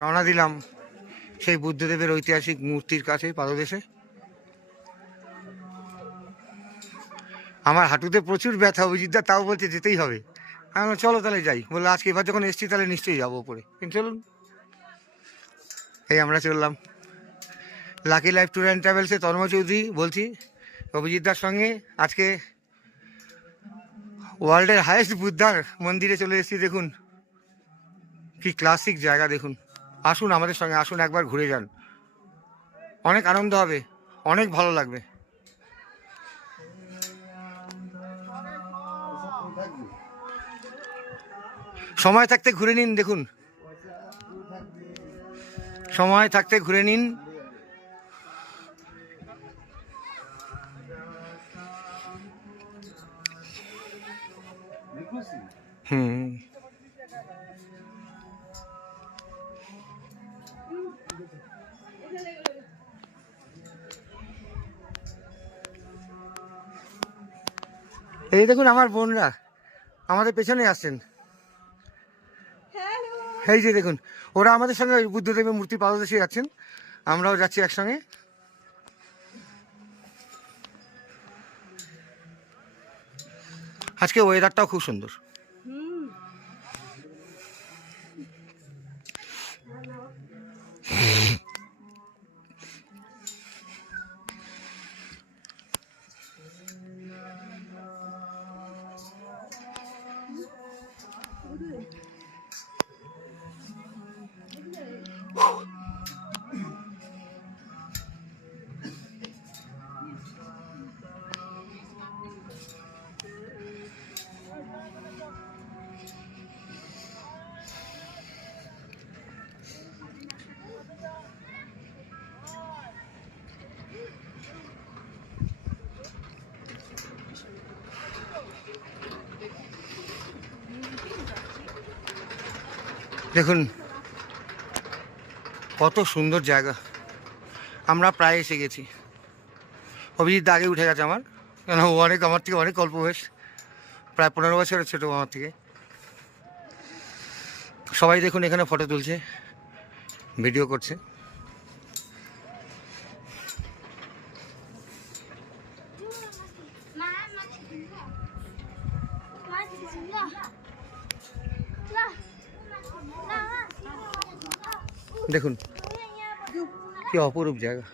রওনা দিলাম সেই বুদ্ধদেবের ঐতিহাসিক মূর্তির কাছে পাদদেশে। আমার হাঁটুতে প্রচুর ব্যথা, অভিজিৎদা তাও বলছে যেতেই হবে। আমি বললাম চলো তাহলে যাই। বললো আজকে এবার যখন এসছি তাহলে নিশ্চয়ই যাবো ওপরে, কিন্তু চলুন। এই আমরা চললাম লাকি লাইফ ট্যুর অ্যান্ড ট্রাভেলসে। তন্ময় চৌধুরী বলছি অভিজিৎদার সঙ্গে। আজকে ওয়ার্ল্ডের হাইয়েস্ট বুদ্ধার মন্দিরে চলে এসেছি। দেখুন কি ক্লাসিক জায়গা, দেখুন। আসুন আমাদের সঙ্গে, আসুন একবার ঘুরে যান, অনেক আনন্দ হবে, অনেক ভালো লাগবে। সময় থাকতে ঘুরে নিন, দেখুন সময় থাকতে ঘুরে নিন। হুম, এই দেখুন আমার বোনরা আমাদের পেছনে আসছেন। এই যে দেখুন, ওরা আমাদের সঙ্গে ওই বুদ্ধদেবের মূর্তি পাদদেশে যাচ্ছেন, আমরাও যাচ্ছি একসঙ্গে। আজকে ওয়েদারটাও খুব সুন্দর। দেখুন কত সুন্দর জায়গা, আমরা প্রায় এসে গেছি। অভিজিৎ আগে উঠে গেছে আমার, কেন ও অনেক আমার থেকে অনেক অল্প বয়স, প্রায় 15 বছরের ছোটো আমার থেকে। সবাই দেখুন এখানে ফটো তুলছে, ভিডিও করছে। দেখুন কি অপরূপ জায়গা।